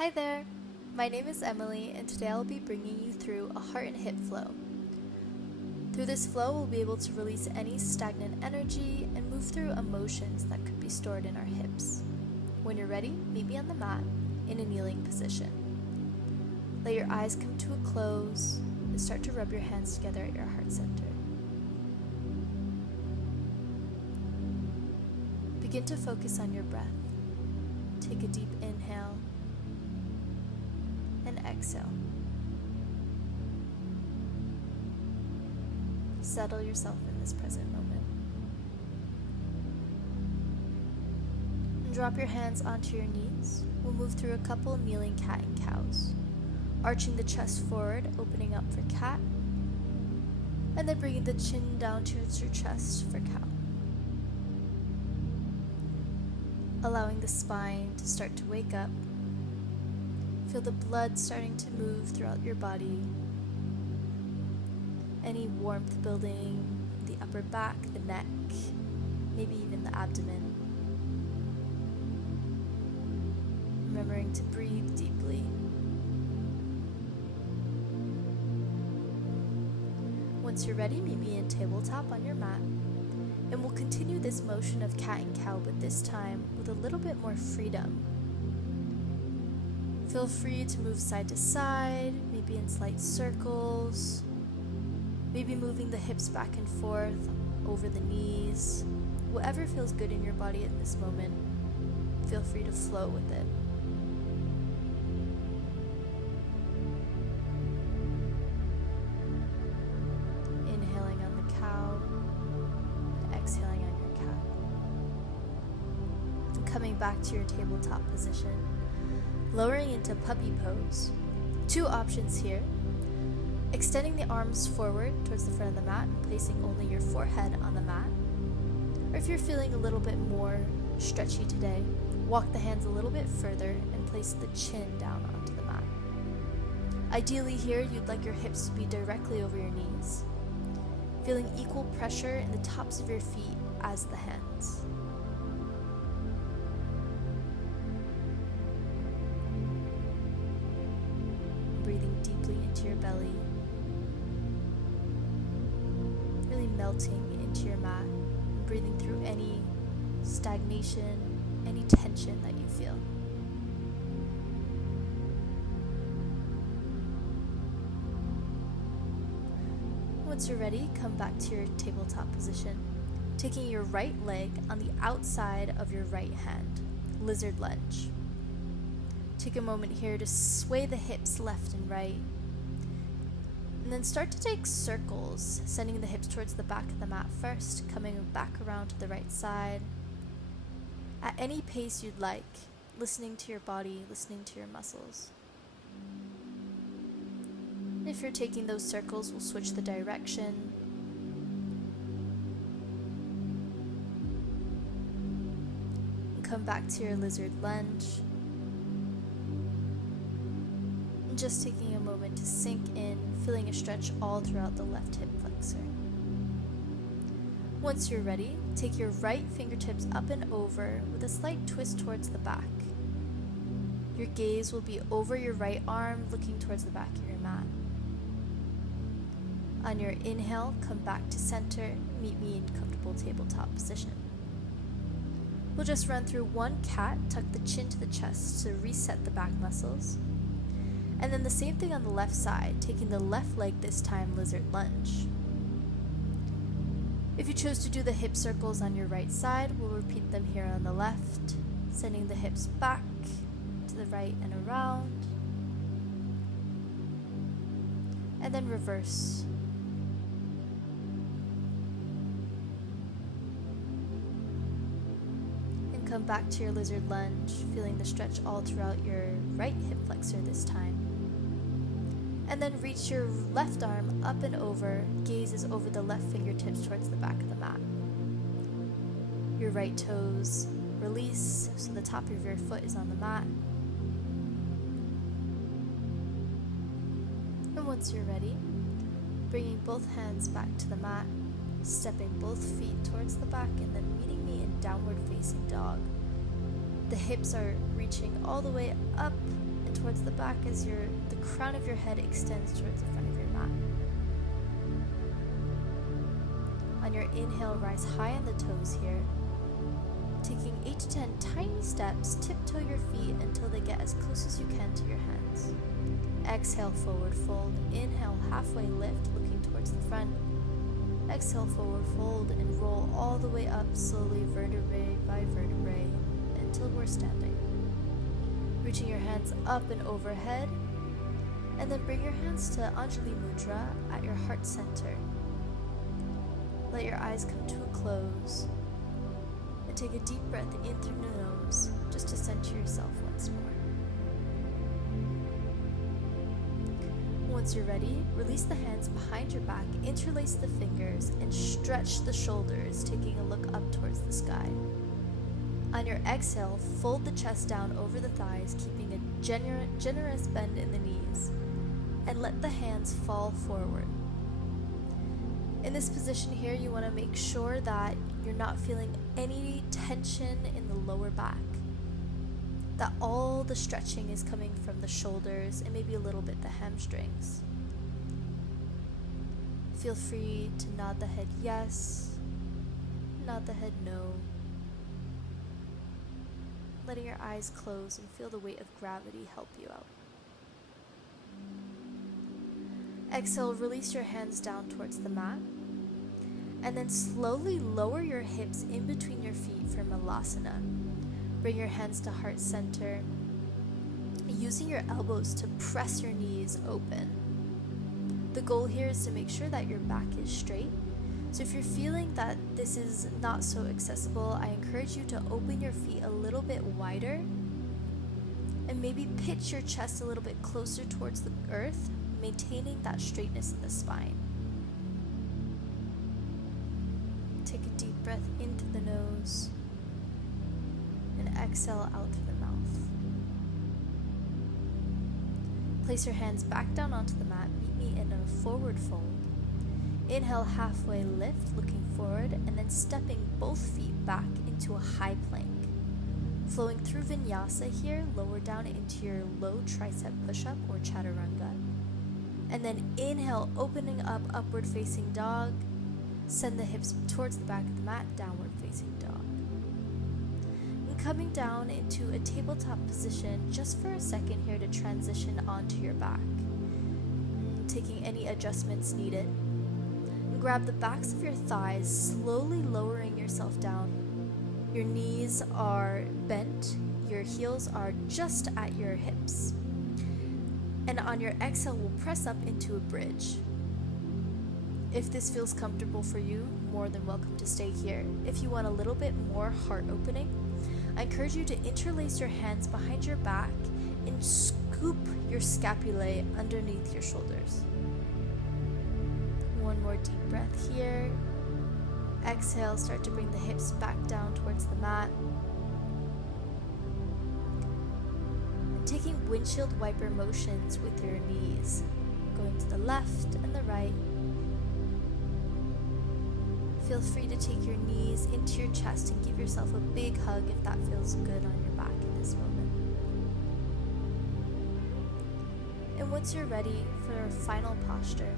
Hi there, my name is Emily and today I'll be bringing you through a heart and hip flow. Through this flow, we'll be able to release any stagnant energy and move through emotions that could be stored in our hips. When you're ready, meet me on the mat in a kneeling position. Let your eyes come to a close and start to rub your hands together at your heart center. Begin to focus on your breath. Take a deep inhale and exhale. Settle yourself in this present moment. And drop your hands onto your knees. We'll move through a couple kneeling cat and cows. Arching the chest forward, opening up for cat, and then bringing the chin down towards your chest for cow. Allowing the spine to start to wake up. Feel the blood starting to move throughout your body. Any warmth building the upper back, the neck, maybe even the abdomen. Remembering to breathe deeply. Once you're ready, meet me in tabletop on your mat, and we'll continue this motion of cat and cow, but this time with a little bit more freedom. Feel free to move side to side, maybe in slight circles, maybe moving the hips back and forth over the knees. Whatever feels good in your body at this moment, feel free to flow with it. Inhaling on the cow and exhaling on your cat. And coming back to your tabletop position. Lowering into puppy pose. Two options here. Extending the arms forward towards the front of the mat and placing only your forehead on the mat. Or if you're feeling a little bit more stretchy today, walk the hands a little bit further and place the chin down onto the mat. Ideally here, you'd like your hips to be directly over your knees. Feeling equal pressure in the tops of your feet as the hands. Breathing deeply into your belly, really melting into your mat, and breathing through any stagnation, any tension that you feel. Once you're ready, come back to your tabletop position, taking your right leg on the outside of your right hand, lizard lunge. Take a moment here to sway the hips left and right. And then start to take circles, sending the hips towards the back of the mat first, coming back around to the right side. At any pace you'd like, listening to your body, listening to your muscles. If you're taking those circles, we'll switch the direction. And come back to your lizard lunge. Just taking a moment to sink in, feeling a stretch all throughout the left hip flexor. Once you're ready, take your right fingertips up and over with a slight twist towards the back. Your gaze will be over your right arm, looking towards the back of your mat. On your inhale, come back to center, meet me in comfortable tabletop position. We'll just run through one cat, tuck the chin to the chest to reset the back muscles. And then the same thing on the left side, taking the left leg this time, lizard lunge. If you chose to do the hip circles on your right side, we'll repeat them here on the left, sending the hips back to the right and around. And then reverse. And come back to your lizard lunge, feeling the stretch all throughout your right hip flexor this time. And then reach your left arm up and over, gaze is over the left fingertips towards the back of the mat. Your right toes release, so the top of your foot is on the mat. And once you're ready, bringing both hands back to the mat, stepping both feet towards the back, and then meeting me in downward facing dog. The hips are reaching all the way up and towards the back as the crown of your head extends towards the front of your mat. On your inhale, rise high on the toes here. Taking 8 to 10 tiny steps, tiptoe your feet until they get as close as you can to your hands. Exhale, forward fold. Inhale, halfway lift, looking towards the front. Exhale, forward fold, and roll all the way up slowly, vertebrae by vertebrae, until we're standing. Reaching your hands up and overhead, and then bring your hands to Anjali Mudra at your heart center. Let your eyes come to a close, and take a deep breath in through the nose, just to center yourself once more. Once you're ready, release the hands behind your back, interlace the fingers, and stretch the shoulders, taking a look up towards the sky. On your exhale, fold the chest down over the thighs, keeping a generous bend in the knees, and let the hands fall forward. In this position here, you want to make sure that you're not feeling any tension in the lower back, that all the stretching is coming from the shoulders and maybe a little bit the hamstrings. Feel free to nod the head yes, nod the head no, letting your eyes close and feel the weight of gravity help you out. Exhale, release your hands down towards the mat, and then slowly lower your hips in between your feet for Malasana. Bring your hands to heart center, using your elbows to press your knees open. The goal here is to make sure that your back is straight. So if you're feeling that this is not so accessible, I encourage you to open your feet a little bit wider and maybe pitch your chest a little bit closer towards the earth, maintaining that straightness in the spine. Take a deep breath into the nose and exhale out through the mouth. Place your hands back down onto the mat. Meet me in a forward fold. Inhale, halfway lift, looking forward, and then stepping both feet back into a high plank. Flowing through vinyasa here, lower down into your low tricep push-up or chaturanga. And then inhale, opening up, upward facing dog. Send the hips towards the back of the mat, downward facing dog. And coming down into a tabletop position just for a second here to transition onto your back. Taking any adjustments needed. And grab the backs of your thighs, slowly lowering yourself down. Your knees are bent, your heels are just at your hips. And on your exhale, we'll press up into a bridge. If this feels comfortable for you, more than welcome to stay here. If you want a little bit more heart opening, I encourage you to interlace your hands behind your back and scoop your scapulae underneath your shoulders. One more deep breath here. Exhale, start to bring the hips back down towards the mat. And taking windshield wiper motions with your knees, going to the left and the right. Feel free to take your knees into your chest and give yourself a big hug if that feels good on your back in this moment. And once you're ready for our final posture,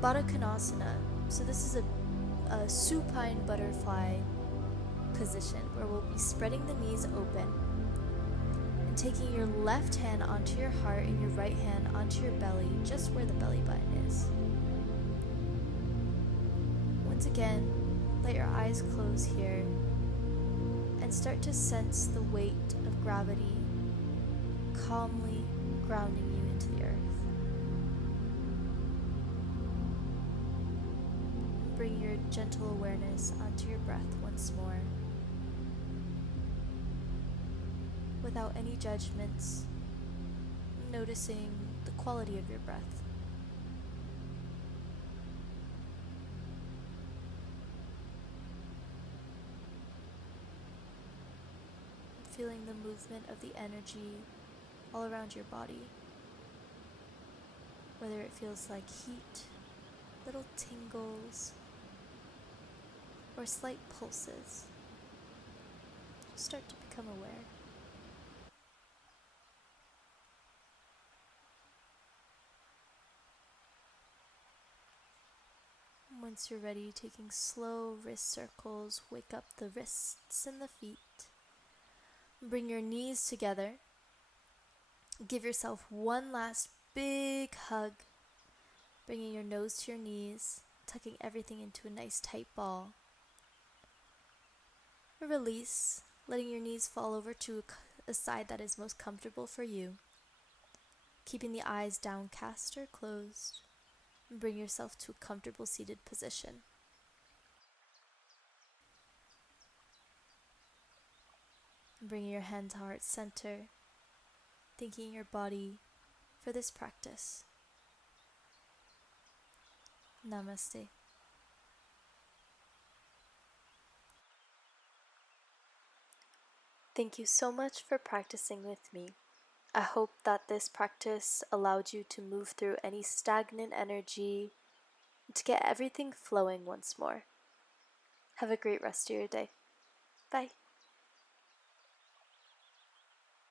Baddha Konasana. So this is a supine butterfly position where we'll be spreading the knees open and taking your left hand onto your heart and your right hand onto your belly, just where the belly button is. Once again, let your eyes close here and start to sense the weight of gravity calmly grounding you into the earth. Bring your gentle awareness onto your breath once more, without any judgments, noticing the quality of your breath. Feeling the movement of the energy all around your body, whether it feels like heat, little tingles, or slight pulses. Just start to become aware. once you're ready, taking slow wrist circles, wake up the wrists and the feet. Bring your knees together. Give yourself one last big hug, bringing your nose to your knees, tucking everything into a nice tight ball. Release, letting your knees fall over to a side that is most comfortable for you. Keeping the eyes downcast or closed, and bring yourself to a comfortable seated position. Bringing your hand to heart center, thanking your body for this practice. Namaste. Thank you so much for practicing with me. I hope that this practice allowed you to move through any stagnant energy and to get everything flowing once more. Have a great rest of your day. Bye.